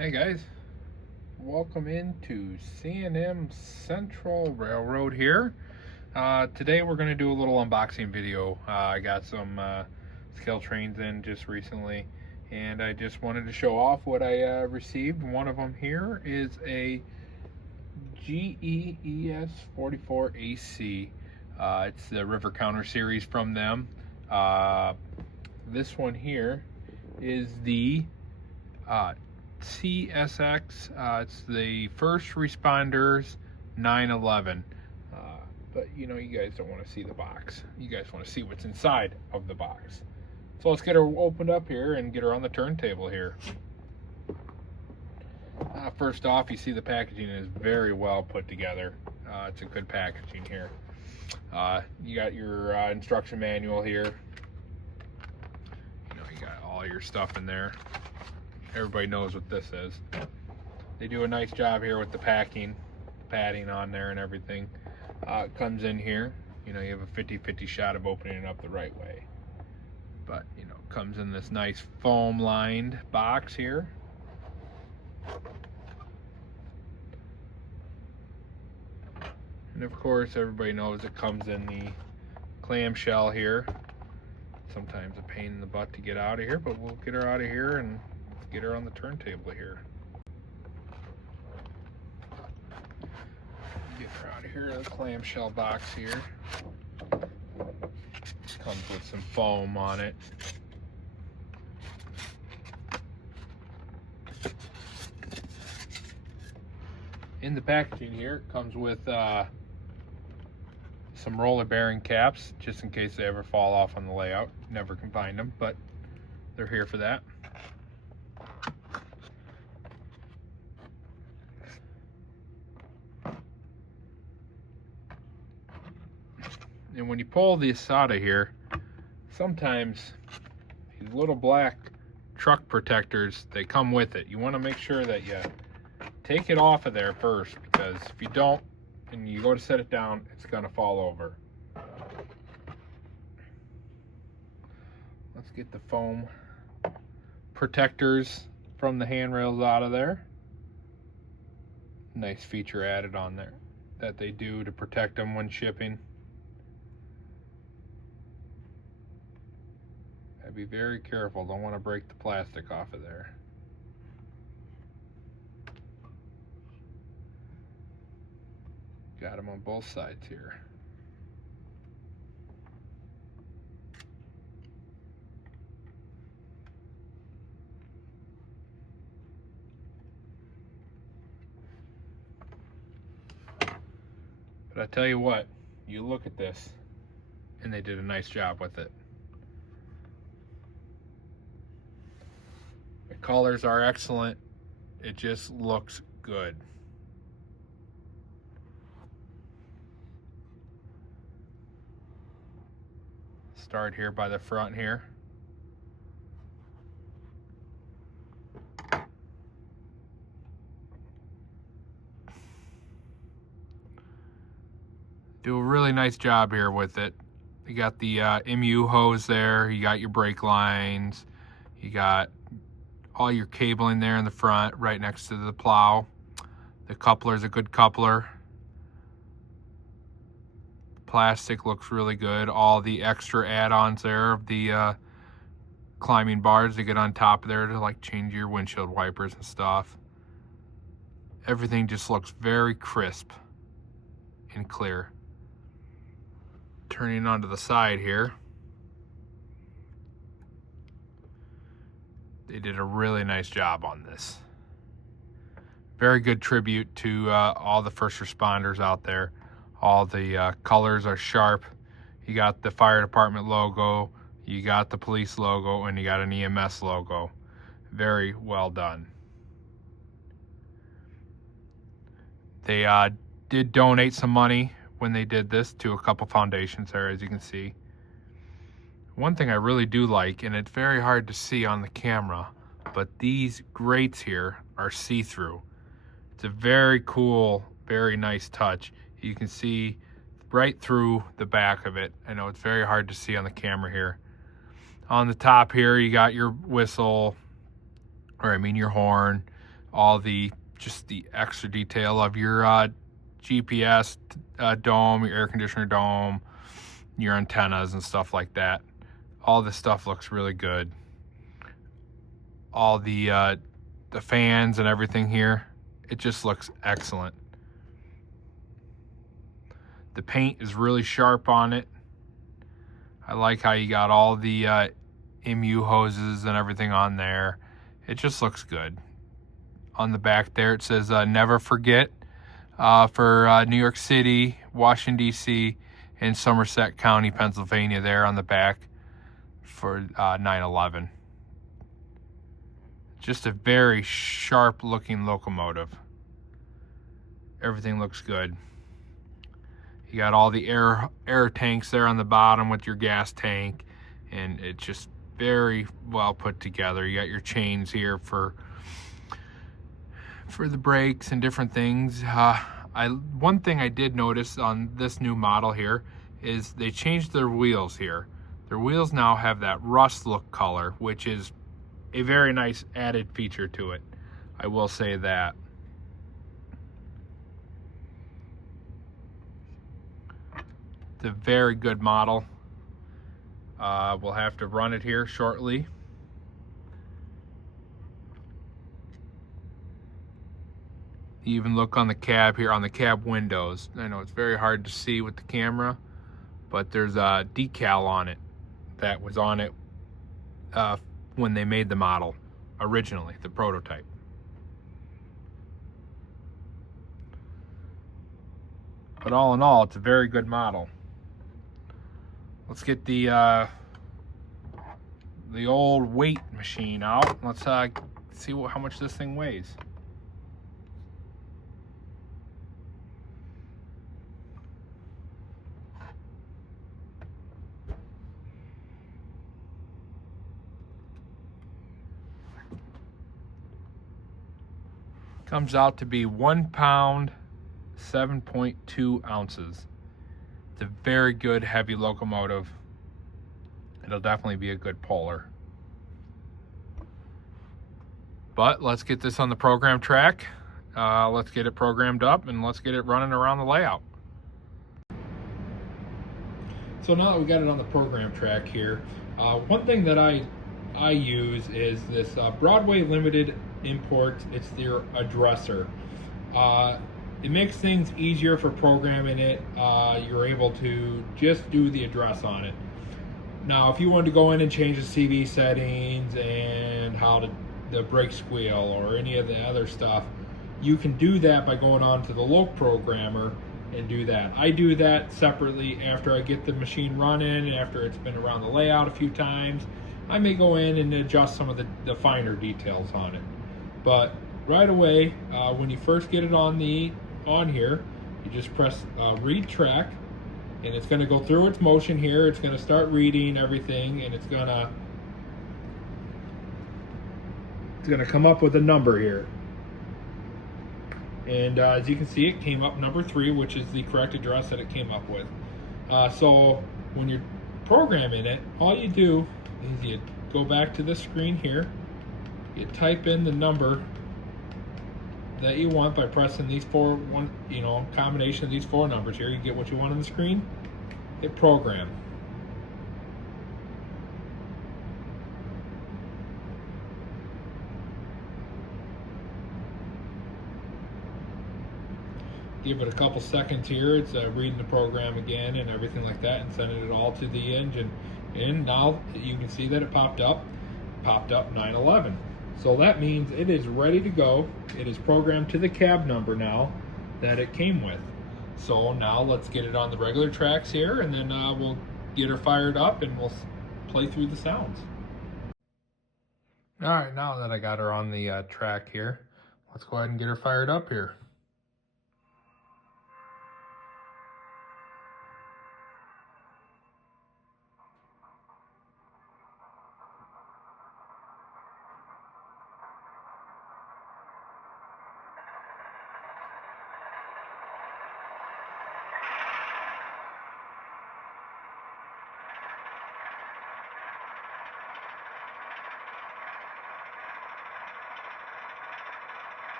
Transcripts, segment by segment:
Hey guys, welcome into C&M Central Railroad here. Today we're going to do a little unboxing video. I got some scale trains in just recently, and I just wanted to show off what I received. One of them here is a GEES 44AC. It's the River Counter series from them. This one here is the CSX. It's the First Responders 911. But you know, you guys don't want to see the box. You guys want to see what's inside of the box. So let's get her opened up here and get her on the turntable here. First off, you see the packaging is very well put together. It's a good packaging here. You got your instruction manual here. You know, you got all your stuff in there. Everybody knows what this is. They do a nice job here with the padding on there and everything. It comes in here. You know, you have a 50-50 shot of opening it up the right way. But, you know, it comes in this nice foam-lined box here. And of course, everybody knows it comes in the clamshell here. Sometimes a pain in the butt to get out of here, but we'll get her out of here and get her on the turntable here. Get her out of here, the clamshell box here. Comes with some foam on it. In the packaging here, it comes with some roller bearing caps, just in case they ever fall off on the layout. Never can find them, but they're here for that. And when you pull this out of here, sometimes these little black truck protectors, they come with it. You want to make sure that you take it off of there first, because if you don't and you go to set it down, it's going to fall over. Let's get the foam protectors from the handrails out of there. Nice feature added on there that they do to protect them when shipping. Be very careful, don't want to break the plastic off of there. Got them on both sides here. But I tell you what, you look at this, and they did a nice job with it. The colors are excellent. It just looks good. Start here by the front here. Do a really nice job here with it. You got the MU hose there. You got your brake lines. You got all your cabling there in the front, right next to the plow. The coupler is a good coupler. Plastic looks really good. All the extra add-ons there of the climbing bars to get on top of there to like change your windshield wipers and stuff. Everything just looks very crisp and clear. Turning onto the side here. They did a really nice job on this. Very good tribute to all the first responders out there. All the colors are sharp. You got the fire department logo, you got the police logo, and you got an EMS logo. Very well done. They did donate some money when they did this to a couple foundations there, as you can see. One thing I really do like, and it's very hard to see on the camera, but these grates here are see-through. It's a very cool, very nice touch. You can see right through the back of it. I know it's very hard to see on the camera here. On the top here, you got your whistle, or I mean your horn. all the just the extra detail of your GPS dome, your air conditioner dome, your antennas and stuff like that. All this stuff looks really good. All the fans and everything here, it just looks excellent. The paint is really sharp on it. I like how you got all the MU hoses and everything on there. It just looks good. On the back there it says never forget for New York City, Washington, D.C., and Somerset County, Pennsylvania there on the back for 9/11. Just a very sharp looking locomotive. Everything looks good. You got all the air tanks there on the bottom with your gas tank, and it's just very well put together. You got your chains here for the brakes and different things. One thing I did notice on this new model here is they changed their wheels here. Their wheels now have that rust look color, which is a very nice added feature to it. I will say that. It's a very good model. We'll have to run it here shortly. You even look on the cab here, on the cab windows. I know it's very hard to see with the camera, but there's a decal on it that was on it when they made the model originally, the prototype. But all in all, it's a very good model. Let's get the old weight machine out. Let's see how much this thing weighs. Comes out to be 1 pound, 7.2 ounces. It's a very good heavy locomotive. It'll definitely be a good puller. But let's get this on the program track. Let's get it programmed up and let's get it running around the layout. So now that we got it on the program track here, one thing that I use is this Broadway Limited import. It's their addresser. It makes things easier for programming it. You're able to just do the address on it. Now, if you wanted to go in and change the CV settings and how the brake squeal or any of the other stuff, you can do that by going on to the Lok programmer and do that. I do that separately after I get the machine running, after it's been around the layout a few times. I may go in and adjust some of the finer details on it. But right away, when you first get it on here, you just press read track, and it's going to go through its motion here. It's going to start reading everything, and it's going to come up with a number here. And as you can see, it came up number 3, which is the correct address that it came up with. So when you're programming it, all you do is you go back to the screen here, you type in the number that you want by pressing these combination of these 4 numbers here. You get what you want on the screen, hit program. Give it a couple seconds here. It's reading the program again and everything like that, and sending it all to the engine. And now you can see that it popped up 911. So that means it is ready to go. It is programmed to the cab number now that it came with. So now let's get it on the regular tracks here, and then we'll get her fired up and we'll play through the sounds. All right, now that I got her on the track here, let's go ahead and get her fired up here.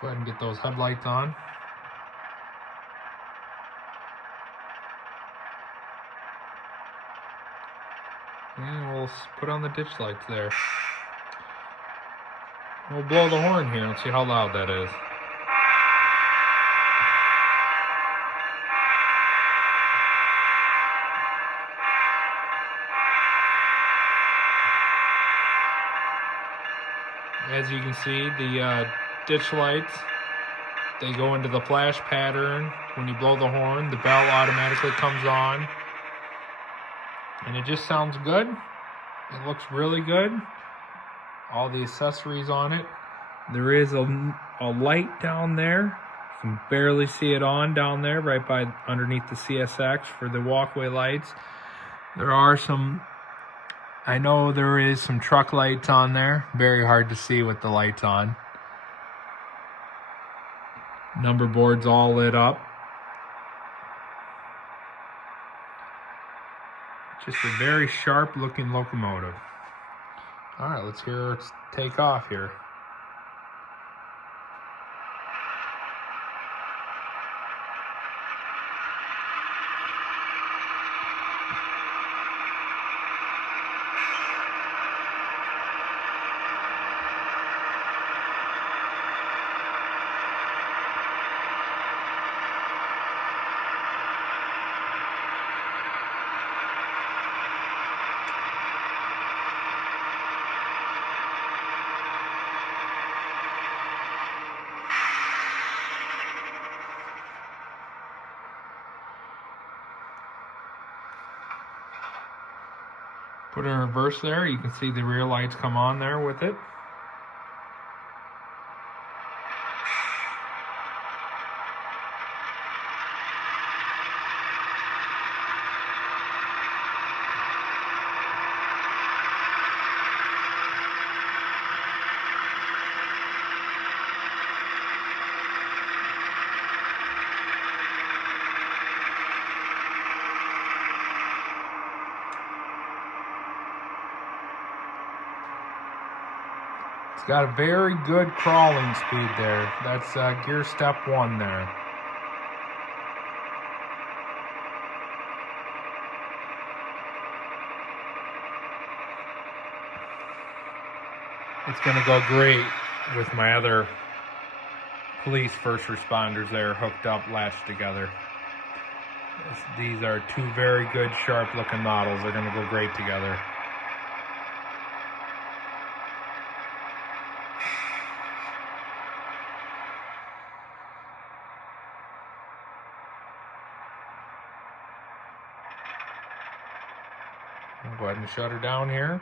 Go ahead and get those headlights on. And we'll put on the ditch lights there. We'll blow the horn here and see how loud that is. As you can see, the ditch lights, they go into the flash pattern. When you blow the horn, the bell automatically comes on. And it just sounds good. It looks really good. All the accessories on it. There is a light down there. You can barely see it on down there, right by underneath the CSX for the walkway lights. There are some, I know there is some truck lights on there. Very hard to see with the lights on. Number board's all lit up. Just a very sharp looking locomotive. All right, let's hear it take off here. Put it in reverse there. You can see the rear lights come on there with it. It's got a very good crawling speed there. That's gear step 1 there. It's going to go great with my other police first responders there hooked up, latched together. These are 2 very good, sharp looking models. They're going to go great together. I'll go ahead and shut her down here.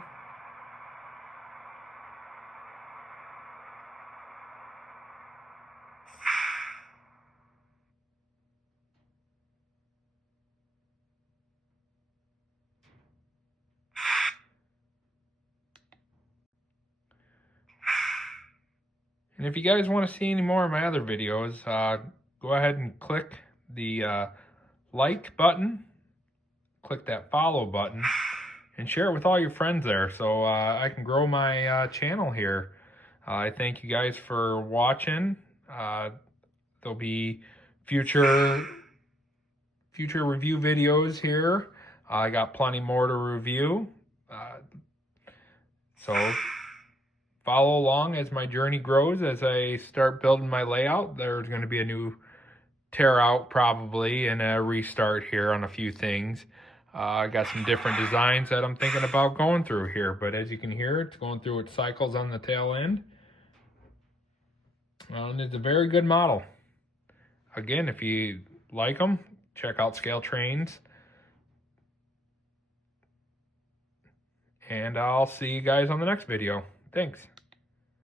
And if you guys want to see any more of my other videos, go ahead and click the like button, click that follow button, and share it with all your friends there so I can grow my channel here. I thank you guys for watching. There'll be future review videos here. I got plenty more to review. So follow along as my journey grows. As I start building my layout, there's going to be a new tear out probably and a restart here on a few things. I got some different designs that I'm thinking about going through here, but as you can hear, it's going through its cycles on the tail end. And it's a very good model. Again, if you like them, check out Scale Trains. And I'll see you guys on the next video. Thanks.